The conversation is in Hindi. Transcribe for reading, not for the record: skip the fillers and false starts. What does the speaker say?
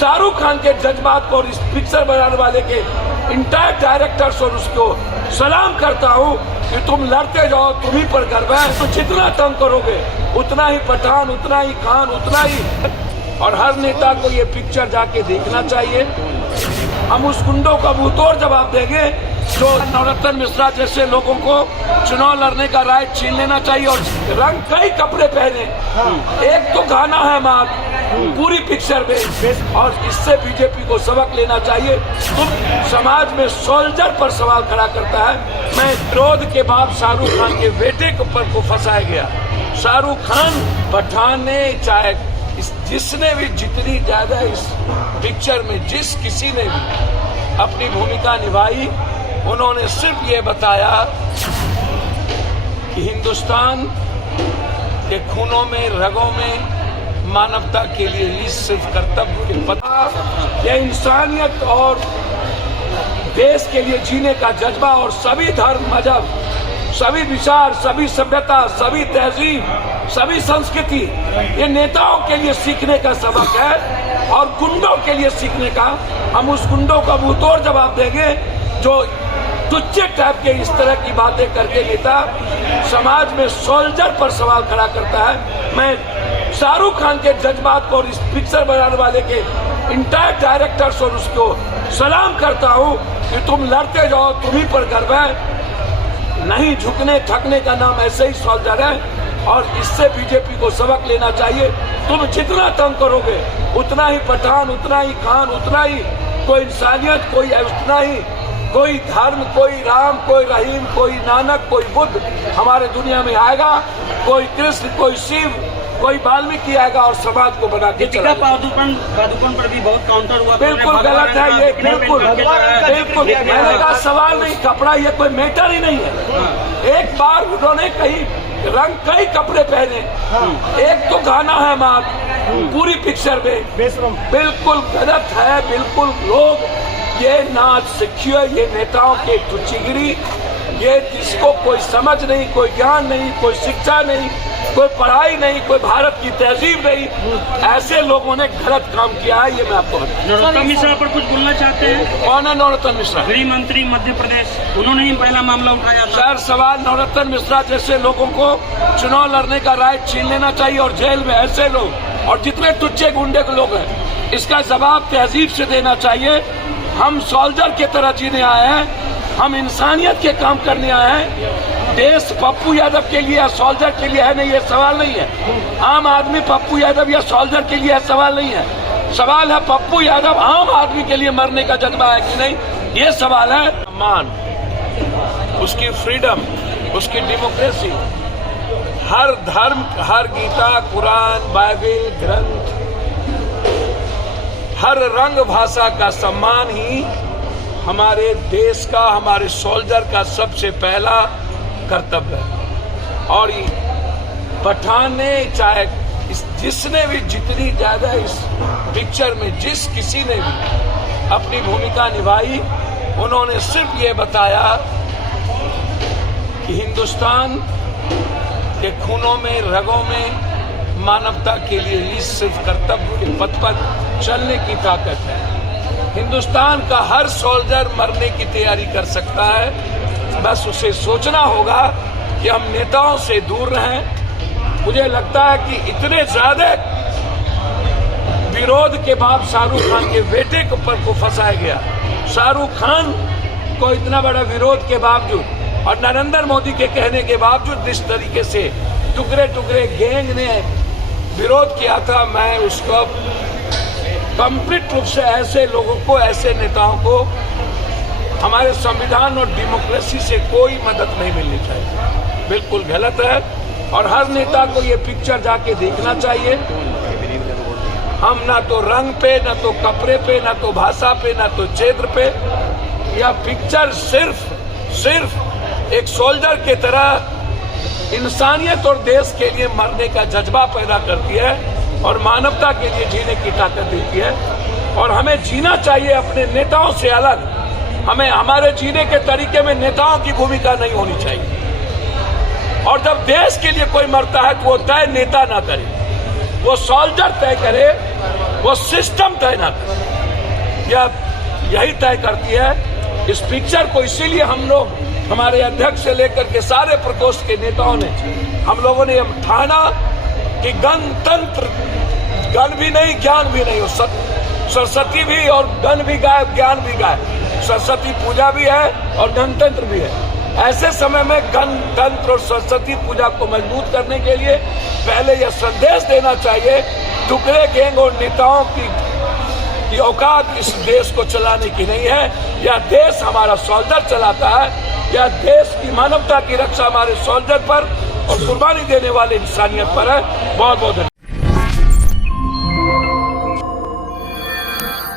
शाहरुख खान के जज्बात को और इस पिक्चर बनाने वाले के इंटायर डायरेक्टर्स और उसको सलाम करता हूँ कि तुम लड़ते जाओ, तुम्ही पर गर्व है। तो जितना तंग करोगे उतना ही पठान, उतना ही खान, उतना ही। और हर नेता को ये पिक्चर जाके देखना चाहिए। हम उस गुंडों का मुंहतोड़ जवाब देंगे जो नवरत्न मिश्रा जैसे लोगों को चुनाव लड़ने का राइट छीन लेना चाहिए और रंग कई कपड़े पहने। एक तो गाना है मार पूरी पिक्चर में, और इससे बीजेपी को सबक लेना चाहिए। तुम समाज में सोल्जर पर सवाल खड़ा करता है। मैं विरोध के बाद शाहरुख खान के बेटे के ऊपर को फंसाया गया। शाहरुख खान पठान ने चाहे जिसने भी जितनी ज्यादा इस पिक्चर में जिस किसी ने भी अपनी भूमिका निभाई, उन्होंने सिर्फ ये बताया कि हिंदुस्तान के खूनों में, रगों में मानवता के लिए ही सिर्फ कर्तव्य के पता, यह इंसानियत और देश के लिए जीने का जज्बा और सभी धर्म, मजहब, सभी विचार, सभी सभ्यता, सभी तहजीब, सभी संस्कृति, ये नेताओं के लिए सीखने का सबक है और गुंडों के लिए सीखने का। हम उस गुंडों का मुंहतोड़ जवाब देंगे जो तुच्चे टाइप के इस तरह की बातें करके नेता समाज में सोल्जर पर सवाल खड़ा करता है। मैं शाहरुख खान के जज्बात को और इस पिक्चर बनाने वाले के इंटायर डायरेक्टर्स और उसको सलाम करता हूँ कि तुम लड़ते जाओ, तुम्ही पर गर्व है। नहीं झुकने थकने का नाम ऐसे ही सोल्जर है और इससे बीजेपी को सबक लेना चाहिए। तुम जितना तंग करोगे उतना ही पठान, उतना ही खान, उतना ही कोई इंसानियत, कोई उतना ही कोई धर्म, कोई राम, कोई रहीम, कोई नानक, कोई बुद्ध हमारे दुनिया में आएगा। कोई कृष्ण, कोई शिव, कोई वाल्मीकि आएगा और समाज को बना के चला। पादुकोण पर भी बहुत काउंटर हुआ। बिल्कुल गलत है ये, बिल्कुल बिल्कुल। मैंने कहा सवाल नहीं, कपड़ा ये कोई मैटर ही नहीं है। एक बार उन्होंने कहीं रंग कई कपड़े पहने। एक तो गाना है मार पूरी पिक्चर में, बिल्कुल गलत है। बिल्कुल लोग ये नाच सीखिए, ये नेताओं की टुच्चीगिरी, ये जिसको कोई समझ नहीं, कोई ज्ञान नहीं, कोई शिक्षा नहीं, कोई पढ़ाई नहीं, कोई भारत की तहजीब नहीं, ऐसे लोगों ने गलत काम किया है। ये मैं आपको नरोत्तम मिश्रा पर कुछ बोलना चाहते हैं? कौन है नरोत्तम मिश्रा? गृह मंत्री मध्य प्रदेश, उन्होंने ही पहला मामला उठाया था। सर सवाल नरोत्तम मिश्रा जैसे लोगों को चुनाव लड़ने का राइट छीन लेना चाहिए और जेल में ऐसे लोग और जितने टुच्चे गुंडे के लोग हैं, इसका जवाब तहजीब से देना चाहिए। हम सोल्जर की तरह जीने आए हैं, हम इंसानियत के काम करने आए हैं। देश पप्पू यादव के लिए या सोल्जर के लिए है नहीं, ये सवाल नहीं है। आम आदमी पप्पू यादव या सोल्जर के लिए सवाल नहीं है। सवाल है पप्पू यादव आम आदमी के लिए मरने का जज्बा है कि नहीं, ये सवाल है। मान उसकी फ्रीडम, उसकी डेमोक्रेसी, हर धर्म, हर गीता, कुरान, बाइबल, ग्रंथ, हर रंग भाषा का सम्मान ही हमारे देश का, हमारे सोल्जर का सबसे पहला कर्तव्य है। और पठान ने चाहे जिसने भी जितनी ज्यादा इस पिक्चर में जिस किसी ने भी अपनी भूमिका निभाई, उन्होंने सिर्फ ये बताया कि हिंदुस्तान के खूनों में, रगों में मानवता के लिए ही सिर्फ कर्तव्य के पथ पर चलने की ताकत है। हिंदुस्तान का हर सोल्जर मरने की तैयारी कर सकता है, बस उसे सोचना होगा कि हम नेताओं से दूर रहें। मुझे लगता है कि इतने ज्यादा विरोध के बाद शाहरुख खान के बेटे के ऊपर को फंसाया गया। शाहरुख खान को इतना बड़ा विरोध के बावजूद और नरेंद्र मोदी के कहने के बावजूद जिस तरीके से टुकड़े टुकड़े गैंग ने विरोध किया था, मैं उसको कंप्लीट रूप से ऐसे लोगों को, ऐसे नेताओं को हमारे संविधान और डेमोक्रेसी से कोई मदद नहीं मिलनी चाहिए। बिल्कुल गलत है और हर नेता को ये पिक्चर जाके देखना चाहिए। हम ना तो रंग पे, ना तो कपड़े पे, ना तो भाषा पे, ना तो क्षेत्र पे, यह पिक्चर सिर्फ एक सोल्जर के तरह इंसानियत और देश के लिए मरने का जज्बा पैदा करती है और मानवता के लिए जीने की ताकत देती है। और हमें जीना चाहिए अपने नेताओं से अलग। हमें हमारे जीने के तरीके में नेताओं की भूमिका नहीं होनी चाहिए। और जब देश के लिए कोई मरता है तो वो तय नेता ना करे, वो सोल्जर तय करे वो सिस्टम तय ना करे, यही तय करती है। इस पिक्चर को इसीलिए हम लोग, हमारे अध्यक्ष से लेकर के सारे प्रकोष्ठ के नेताओं ने, हम लोगों ने यह ठाना कि गणतंत्र, गण भी नहीं ज्ञान भी नहीं, सरस्वती भी और गण भी गाय, ज्ञान भी गाय, सरस्वती पूजा भी है और गणतंत्र भी है। ऐसे समय में गणतंत्र और सरस्वती पूजा को मजबूत करने के लिए पहले यह संदेश देना चाहिए, टुकड़े गैंग और नेताओं की औकात इस देश को चलाने की नहीं है। यह देश हमारा सोल्जर चलाता है, यह देश की मानवता की रक्षा हमारे सोल्जर पर और कुर्बानी देने वाले इंसानियत पर है। बहुत बहुत धन्यवाद।